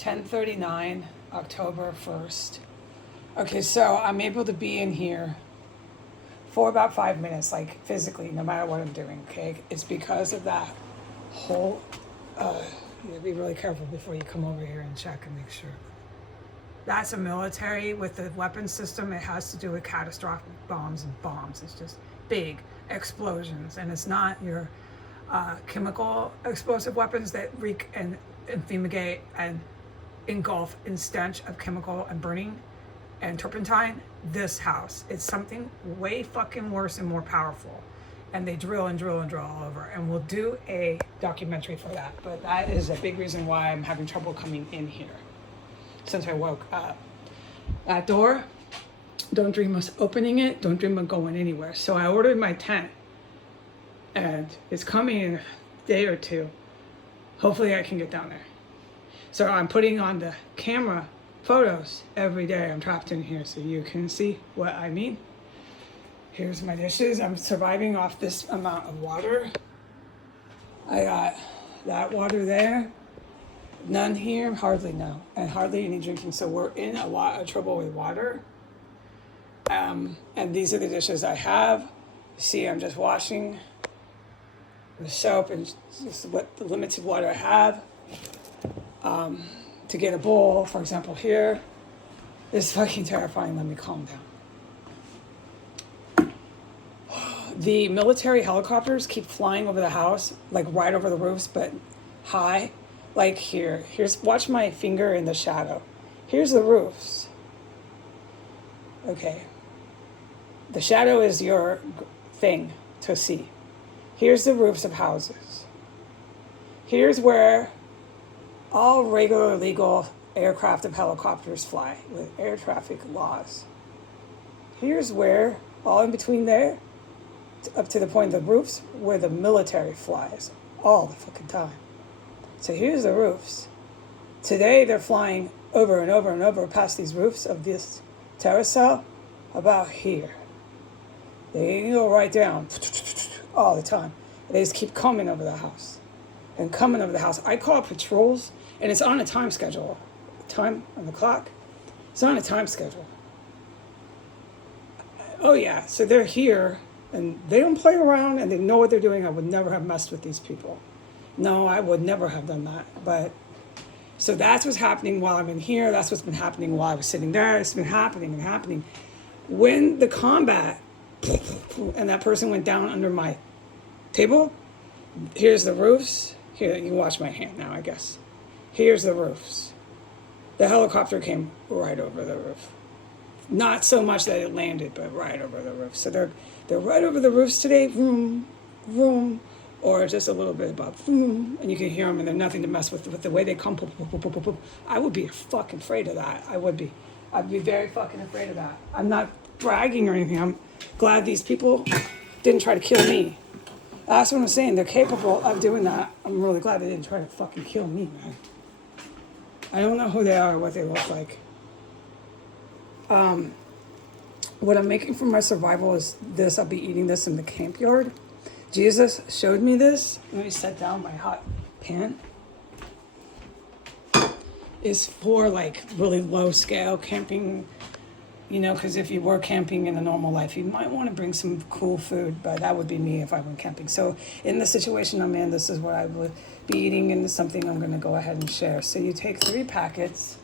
10:39, October 1st. Okay, so I'm able to be in here for about 5 minutes, like physically, no matter what I'm doing, okay? It's because of that whole, you gotta be really careful before you come over here and check and make sure. That's a military with the weapon system. It has to do with catastrophic bombs and bombs. It's just big explosions, and it's not your chemical explosive weapons that reek and fumigate and engulf in stench of chemical and burning and turpentine. This house, it's something way fucking worse and more powerful, and they drill and drill and drill all over, and we'll do a documentary for that. But that is a big reason why I'm having trouble coming in here since I woke up. That door, don't dream of opening it, don't dream of going anywhere. So I ordered my tent, and it's coming in a day or two. Hopefully I can get down there. So I'm putting on the camera photos every day. I'm trapped in here so you can see what I mean. Here's my dishes. I'm surviving off this amount of water. I got that water there. None here, hardly no, and hardly any drinking. So we're in a lot of trouble with water. And these are the dishes I have. See, I'm just washing with soap and just what the limited water I have. To get a bowl, for example, here. This is fucking terrifying. Let me calm down. The military helicopters keep flying over the house, like right over the roofs, but high. Like here. Watch my finger in the shadow. Here's the roofs. Okay. The shadow is your thing to see. Here's the roofs of houses. Here's where all regular legal aircraft of helicopters fly with air traffic laws. Here's where, all in between there, up to the point of the roofs, where the military flies all the fucking time. So here's the roofs. Today they're flying over and over and over past these roofs of this terrace cell about here. They go right down all the time. They just keep coming over the house and coming over the house. I call it patrols, and it's on a time schedule. Time on the clock. It's on a time schedule. Oh yeah, so they're here and they don't play around and they know what they're doing. I would never have messed with these people. No, I would never have done that. But so that's what's happening while I'm in here. That's what's been happening while I was sitting there. It's been happening and happening. When the combat and that person went down under my table, here's the roofs. Here, you can watch my hand now, I guess. Here's the roofs. The helicopter came right over the roof. Not so much that it landed, but right over the roof. So they're right over the roofs today, vroom, vroom, or just a little bit above, vroom, and you can hear them, and they're nothing to mess with the way they come. Poop, poop, poop, poop, poop. I would be fucking afraid of that. I would be. I'd be very fucking afraid of that. I'm not bragging or anything. I'm glad these people didn't try to kill me. That's what I'm saying. They're capable of doing that. I'm really glad they didn't try to fucking kill me, man. I don't know who they are or what they look like. What I'm making for my survival is this. I'll be eating this in the camp yard. Jesus showed me this. Let me set down my hot pan. It's for like really low scale camping, you know, because if you were camping in a normal life, you might want to bring some cool food, but that would be me if I went camping. So in the situation I'm in, this is what I would be eating, and this is something I'm going to go ahead and share. So you take 3 packets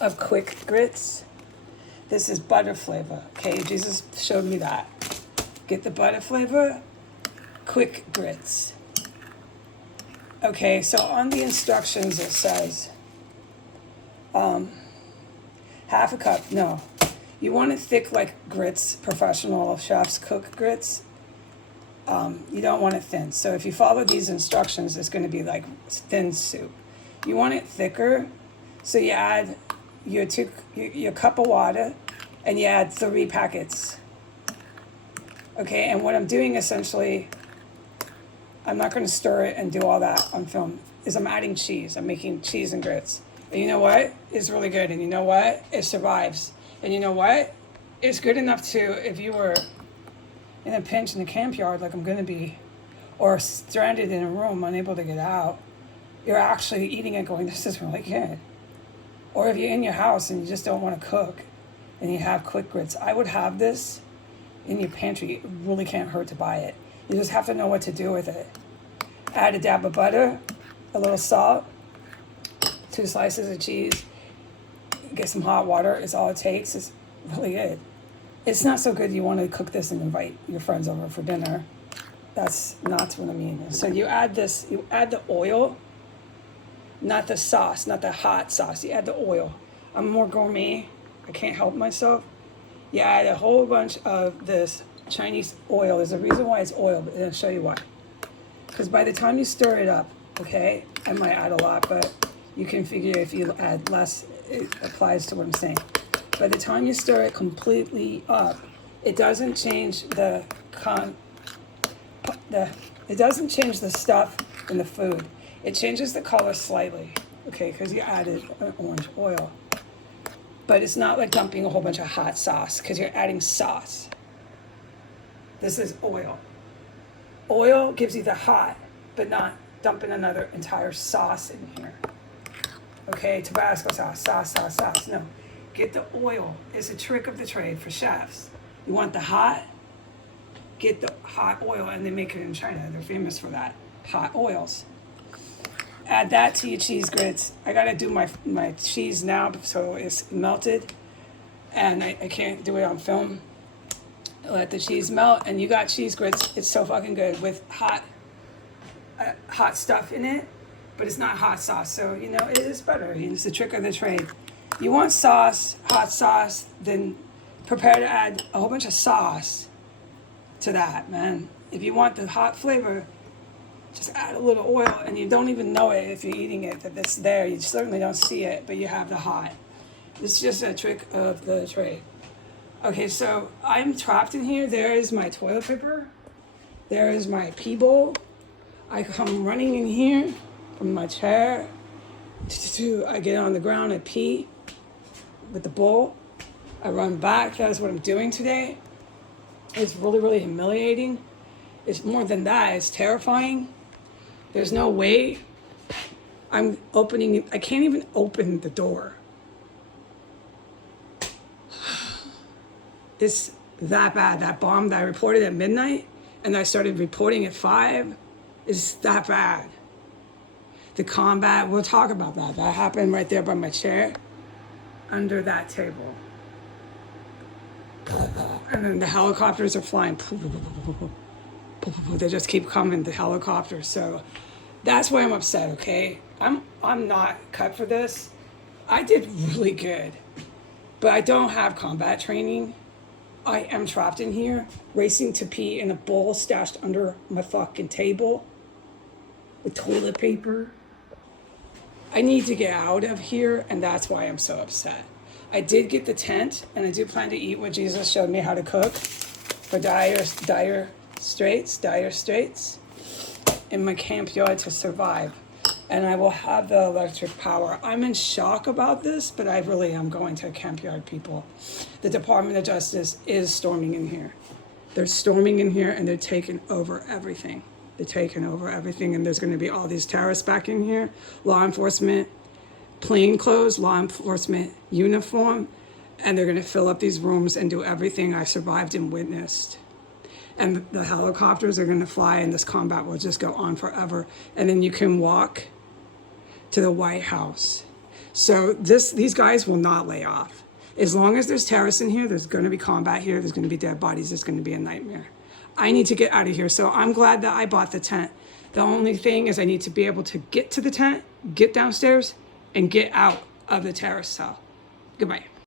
of quick grits. This is butter flavor, okay? Jesus showed me that. Get the butter flavor, quick grits. Okay, so on the instructions it says, half a cup, no. You want it thick like grits, professional chefs cook grits. You don't want it thin. So if you follow these instructions, it's gonna be like thin soup. You want it thicker, so you add your cup of water, and you add 3 packets. Okay, and what I'm doing essentially, I'm not going to stir it and do all that on film, is I'm adding cheese. I'm making cheese and grits. And you know what? It's really good. And you know what? It survives. And you know what? It's good enough to, if you were in a pinch in the camp yard like I'm going to be, or stranded in a room, unable to get out, you're actually eating it going, this is really good. Or if you're in your house and you just don't want to cook and you have quick grits, I would have this in your pantry. It really can't hurt to buy it. You just have to know what to do with it. Add a dab of butter, a little salt, 2 slices of cheese, get some hot water. It's all it takes. It's really good. It's not so good you want to cook this and invite your friends over for dinner. That's not what I mean. So you add this, you add the oil, not the sauce, not the hot sauce. You add the oil. I'm more gourmet. I can't help myself. You add a whole bunch of this Chinese oil. There's a reason why it's oil, but I'll show you why. Because by the time you stir it up, okay, I might add a lot, but you can figure if you add less, it applies to what I'm saying. By the time you stir it completely up, it doesn't change it doesn't change the stuff in the food. It changes the color slightly, okay, because you added orange oil. But it's not like dumping a whole bunch of hot sauce because you're adding sauce. This is oil. Oil gives you the hot, but not dumping another entire sauce in here. Okay, Tabasco sauce. No, get the oil. It's a trick of the trade for chefs. You want the hot? Get the hot oil, and they make it in China. They're famous for that, hot oils. Add that to your cheese grits. I gotta do my cheese now so it's melted, and I can't do it on film. Let the cheese melt, and you got cheese grits. It's so fucking good with hot stuff in it, but it's not hot sauce, so you know it is better. It's the trick of the trade. You want sauce, hot sauce, then prepare to add a whole bunch of sauce to that, man. If you want the hot flavor, just add a little oil, and you don't even know it if you're eating it, that it's there. You certainly don't see it, but you have the hot. It's just a trick of the trade. Okay, so I'm trapped in here. There is my toilet paper. There is my pee bowl. I come running in here from my chair. I get on the ground and pee with the bowl. I run back. That is what I'm doing today. It's really, really humiliating. It's more than that. It's terrifying. There's no way I can't even open the door. It's that bad. That bomb that I reported at midnight and I started reporting at 5 is that bad. The combat, we'll talk about that. That happened right there by my chair under that table. And then the helicopters are flying. They just keep coming, the helicopters. So that's why I'm upset, okay? I'm not cut for this. I did really good, but I don't have combat training. I am trapped in here, racing to pee in a bowl stashed under my fucking table with toilet paper. I need to get out of here, and that's why I'm so upset. I did get the tent, and I do plan to eat what Jesus showed me how to cook for dire straits in my camp yard to survive. And I will have the electric power. I'm in shock about this, but I really am going to camp yard, people. The Department of Justice is storming in here. They're storming in here, and they're taking over everything. They're taking over everything, and there's going to be all these terrorists back in here. Law enforcement, plain clothes, law enforcement uniform, and they're going to fill up these rooms and do everything I survived and witnessed. And the helicopters are going to fly, and this combat will just go on forever. And then you can walk to the White House. So these guys will not lay off. As long as there's terrorists in here, there's going to be combat here, there's going to be dead bodies, there's going to be a nightmare. I need to get out of here, so I'm glad that I bought the tent. The only thing is I need to be able to get to the tent, get downstairs, and get out of the terrorist cell. Goodbye.